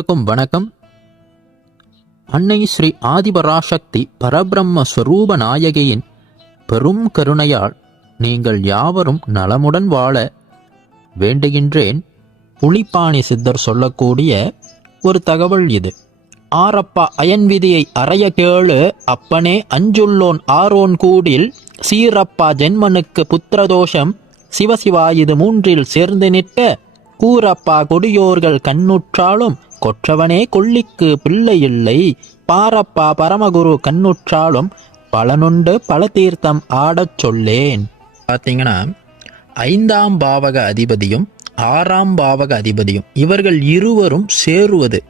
அனைவருக்கும் வணக்கம். அன்னை ஸ்ரீ ஆதிபராசக்தி பரபிரம்ம ஸ்வரூப நாயகியின் பெரும் கருணையால் நீங்கள் யாவரும் நலமுடன் வாழ வேண்டுகின்றேன். புலிப்பாணி சித்தர் சொல்லக்கூடிய ஒரு தகவல் இது. ஆரப்பா அயன் விதியை அறைய கேளு அப்பனே அஞ்சுள்ளோன் ஆரோன் கூடில் சீரப்பா ஜென்மனுக்கு புத்திரதோஷம் சிவசிவா இது மூன்றில் சேர்ந்து நிற்க கூரப்பா கொடியோர்கள் கண்ணுற்றாலும் கொற்றவனே கொல்லிக்கு பிள்ளை இல்லை பாரப்பா பரமகுரு கண்ணுற்றாலும் பலனுண்டு பல தீர்த்தம் ஆடச் சொல்லேன். பார்த்தீங்கன்னா ஐந்தாம் பாவக அதிபதியும் ஆறாம் பாவக அதிபதியும் இவர்கள் இருவரும் சேருவது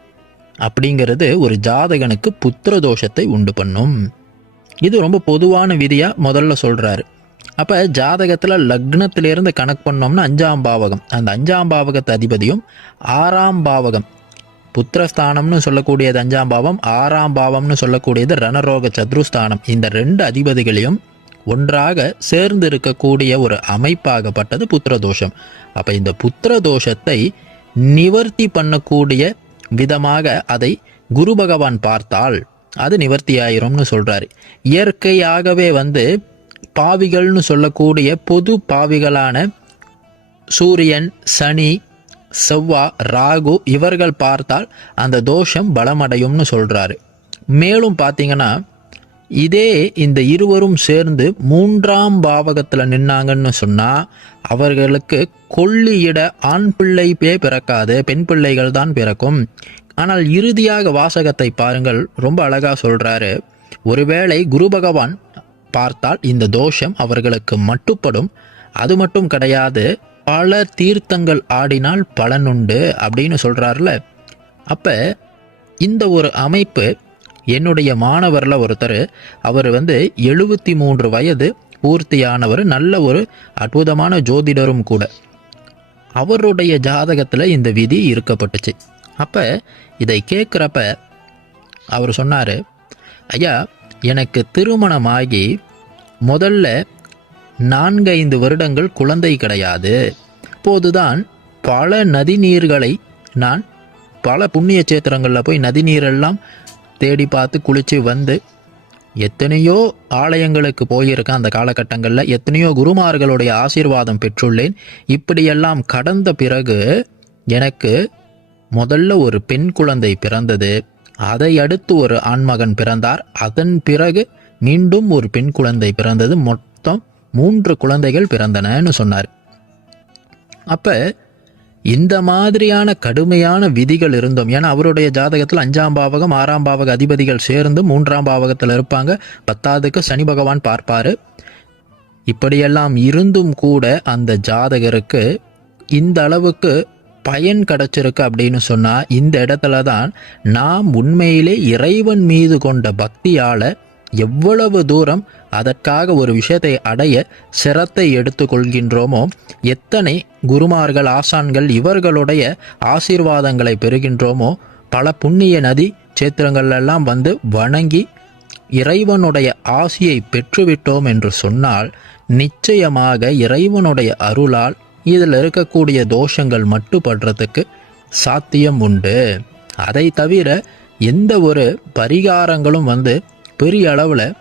அப்படிங்கிறது ஒரு ஜாதகனுக்கு புத்திர தோஷத்தை உண்டு பண்ணும். இது ரொம்ப பொதுவான விதியாக முதல்ல சொல்கிறாரு அப்போ ஜாதகத்தில் லக்னத்திலிருந்து கணக்கு பண்ணோம்னா அஞ்சாம் பாவகம். அந்த அஞ்சாம் பாவகத்து அதிபதியும் ஆறாம் பாவகம் புத்திரஸ்தானம்னு சொல்லக்கூடியது அஞ்சாம் பாவம் ஆறாம் பாவம்னு சொல்லக்கூடியது ரணரோக சத்ருஸ்தானம். இந்த ரெண்டு அதிபதிகளையும் ஒன்றாக சேர்ந்து இருக்கக்கூடிய ஒரு அமைப்பாகப்பட்டது புத்திரதோஷம். அப்போ இந்த புத்திர தோஷத்தை நிவர்த்தி பண்ணக்கூடிய விதமாக அதை குரு பகவான் பார்த்தால் அது நிவர்த்தி ஆயிரும்னு சொல்கிறாரு இயற்கையாகவே வந்து பாவிகள்னு சொல்லக்கூடிய பொது பாவிகளான சூரியன் சனி செவ்வா ராகு இவர்கள் பார்த்தால் அந்த தோஷம் பலமடையும்னு சொல்கிறாரு மேலும் பார்த்தீங்கன்னா இதே இந்த இருவரும் சேர்ந்து மூன்றாம் பாவகத்தில் நின்னாங்கன்னு சொன்னால் அவர்களுக்கு கொள்ளியிட ஆண் பிள்ளைப்பே பிறக்காது பெண் பிள்ளைகள் தான் பிறக்கும். ஆனால் இறுதியாக வாசகத்தை பாருங்கள் ரொம்ப அழகாக சொல்கிறாரு ஒருவேளை குரு பகவான் பார்த்தால் இந்த தோஷம் அவர்களுக்கு மட்டுப்படும் அது மட்டும் கிடையாது பல தீர்த்தங்கள் ஆடினால் பலனுண்டு அப்படின்னு சொல்கிறாருல அப்போ இந்த ஒரு அமைப்பு என்னுடைய மாணவரில் ஒருத்தர் அவர் வந்து எழுபத்தி மூன்று வயது பூர்த்தியானவர் நல்ல ஒரு அற்புதமான ஜோதிடரும் கூட. அவருடைய ஜாதகத்தில் இந்த விதி இருக்கப்பட்டுச்சு. அப்போ இதை கேட்குறப்ப அவர் சொன்னார் ஐயா எனக்கு திருமணமாகி முதல்ல நான்கைந்து வருடங்கள் குழந்தை கிடையாது. அப்போதுதான் பல நதிநீர்களை நான் பல புண்ணிய சேத்திரங்களில் போய் நதிநீரெல்லாம் தேடி பார்த்து குளித்து வந்து எத்தனையோ ஆலயங்களுக்கு போயிருக்கேன் அந்த காலகட்டங்களில். எத்தனையோ குருமார்களுடைய ஆசீர்வாதம் பெற்றுள்ளேன். இப்படியெல்லாம் கடந்த பிறகு எனக்கு முதல்ல ஒரு பெண் குழந்தை பிறந்தது. அதை அடுத்து ஒரு ஆண்மகன் பிறந்தார். அதன் பிறகு மீண்டும் ஒரு பெண் குழந்தை பிறந்தது. மொத்தம் மூன்று குழந்தைகள் பிறந்தனன்னு சொன்னார். அப்ப இந்த மாதிரியான கடுமையான விதிகள் இருந்தும் ஏன்னா அவருடைய ஜாதகத்தில் அஞ்சாம் பாவகம் ஆறாம் பாவக அதிபதிகள் சேர்ந்து மூன்றாம் பாவகத்தில் இருப்பாங்க. பத்தாவதுக்கு சனி பகவான் பார்ப்பார். இப்படியெல்லாம் இருந்தும் கூட அந்த ஜாதகருக்கு இந்த அளவுக்கு பயன் கிடைச்சிருக்கு அப்படின்னு சொன்னால் இந்த இடத்துல தான் நாம் உண்மையிலே இறைவன் மீது கொண்ட பக்தியால் எவ்வளவு தூரம் அதற்காக ஒரு விஷயத்தை அடைய சிரத்தை எடுத்துக்கொள்கின்றோமோ எத்தனை குருமார்கள் ஆசான்கள் இவர்களுடைய ஆசீர்வாதங்களை பெறுகின்றோமோ பல புண்ணிய நதி சேத்திரங்கள் எல்லாம் வந்து வணங்கி இறைவனுடைய ஆசியை பெற்றுவிட்டோம் என்று சொன்னால் நிச்சயமாக இறைவனுடைய அருளால் இதில் இருக்கக்கூடிய தோஷங்கள் மட்டுப்படுறதுக்கு சாத்தியம் உண்டு. அதை தவிர எந்த ஒரு பரிகாரங்களும் வந்து பெரிய அளவில்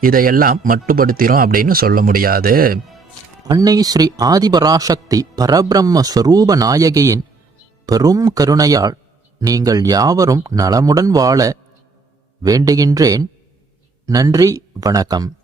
இதையெல்லாம் மட்டுப்படுத்திடும் அப்படின்னு சொல்ல முடியாது. அன்னை ஸ்ரீ ஆதிபராசக்தி பரபிரம்ம ஸ்வரூப நாயகியின் பெரும் கருணையால் நீங்கள் யாவரும் நலமுடன் வாழ வேண்டுகின்றேன். நன்றி வணக்கம்.